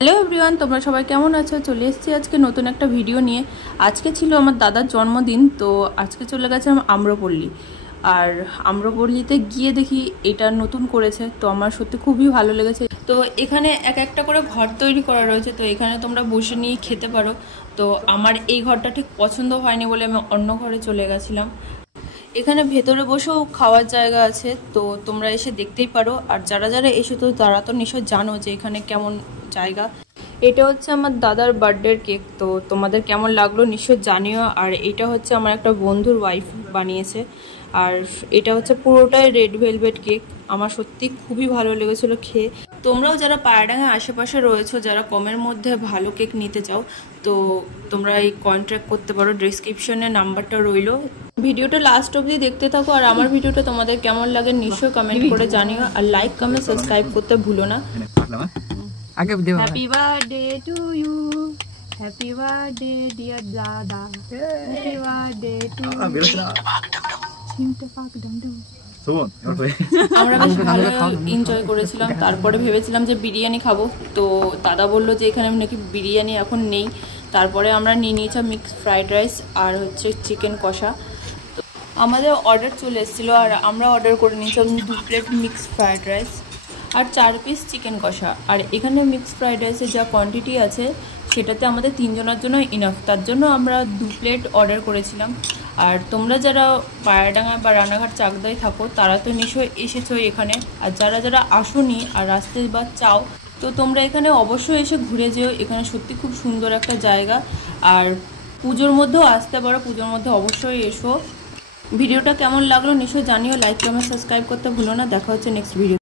Hello everyone, তোমরা সবাই কেমন আছো? চলে এসেছি আজকে নতুন একটা ভিডিও নিয়ে। আজকে ছিল আমার দাদার জন্মদিন, তো আজকে চলে গেছিলাম আম্রপল্লী। আর আম্রপল্লীতে গিয়ে দেখি এটা নতুন করেছে, তো আমার সত্যি খুবই ভালো লেগেছে। তো এখানে এক একটা করে ঘর তৈরি করা রয়েছে, তো এখানে তোমরা বসে নিয়ে খেতে পারো। তো আমার এই ঘরটা ঠিক পছন্দ হয়নি বলে আমি অন্য ঘরে চলে গেছিলাম। এখানে ভেতরে বসেও খাওয়ার জায়গা আছে, তো তোমরা এসে দেখতেই পারো। আর যারা যারা এসেছো তারা তো নিশ্চয় জানো যে এখানে কেমন জায়গা। এটা হচ্ছে আমার দাদার বার্থডের কেক, তো তোমাদের কেমন লাগলো নিশ্চয় জানিও। আর এটা হচ্ছে আমার একটা বন্ধুর ওয়াইফ বানিয়েছে। আর এটা হচ্ছে পুরোটাই রেড ভেলভেট কেক। আমার সত্যি খুবই ভালো লেগেছিলো খেয়ে। তোমরাও যারা পায়রাডাঙ্গার আশেপাশে রয়েছো, যারা কমের মধ্যে ভালো কেক নিতে চাও, তো তোমরা এই কন্ট্যাক্ট করতে পারো। ডেসক্রিপশনে নাম্বারটা রইলো। ভিডিওটা লাস্ট অবধি দেখতে থাকো। আর আমার ভিডিওটা তোমাদের কেমন লাগে নিশ্চয়ই কমেন্ট করে জানিও। আর লাইক কমেন্ট সাবস্ক্রাইব করতে ভুলো না। Happy birthday to you, happy birthday dear dada, happy birthday to আমরা বেশ ভালো এনজয় করেছিলাম। তারপরে ভেবেছিলাম যে বিরিয়ানি খাবো, তো দাদা বললো যে এখানে নাকি বিরিয়ানি এখন নেই। তারপরে আমরা নিয়ে নিয়েছিলাম মিক্সড ফ্রাইড রাইস আর হচ্ছে চিকেন কষা। তো আমাদের অর্ডার চলে এসেছিলো, আর আমরা অর্ডার করে নিয়েছিলাম 2 প্লেট মিক্সড ফ্রাইড রাইস আর 4 পিস চিকেন কষা। আর এখানে মিক্সড ফ্রাইড রাইসের যা কোয়ান্টিটি আছে সেটাতে আমাদের 3 জনের জন্য ইনাফ, তার জন্য আমরা 2 প্লেট অর্ডার করেছিলাম। আর তোমরা যারা পায়রাডাঙ্গা বা রানাঘাট চাকদায় থাকো তারা তো নিশ্চয়ই এসেছো এখানে। আর যারা যারা আসোনি আর আসতে বা চাও, তো তোমরা এখানে অবশ্যই এসে ঘুরে যেও। এখানে সত্যি খুব সুন্দর একটা জায়গা। আর পুজোর মধ্যেও আসতে পারো, পুজোর মধ্যে অবশ্যই এসো। ভিডিওটা কেমন লাগলো নিশ্চয়ই জানিও। লাইক কমেন্ট সাবস্ক্রাইব করতে ভুলো না। দেখা হচ্ছে নেক্সট ভিডিও।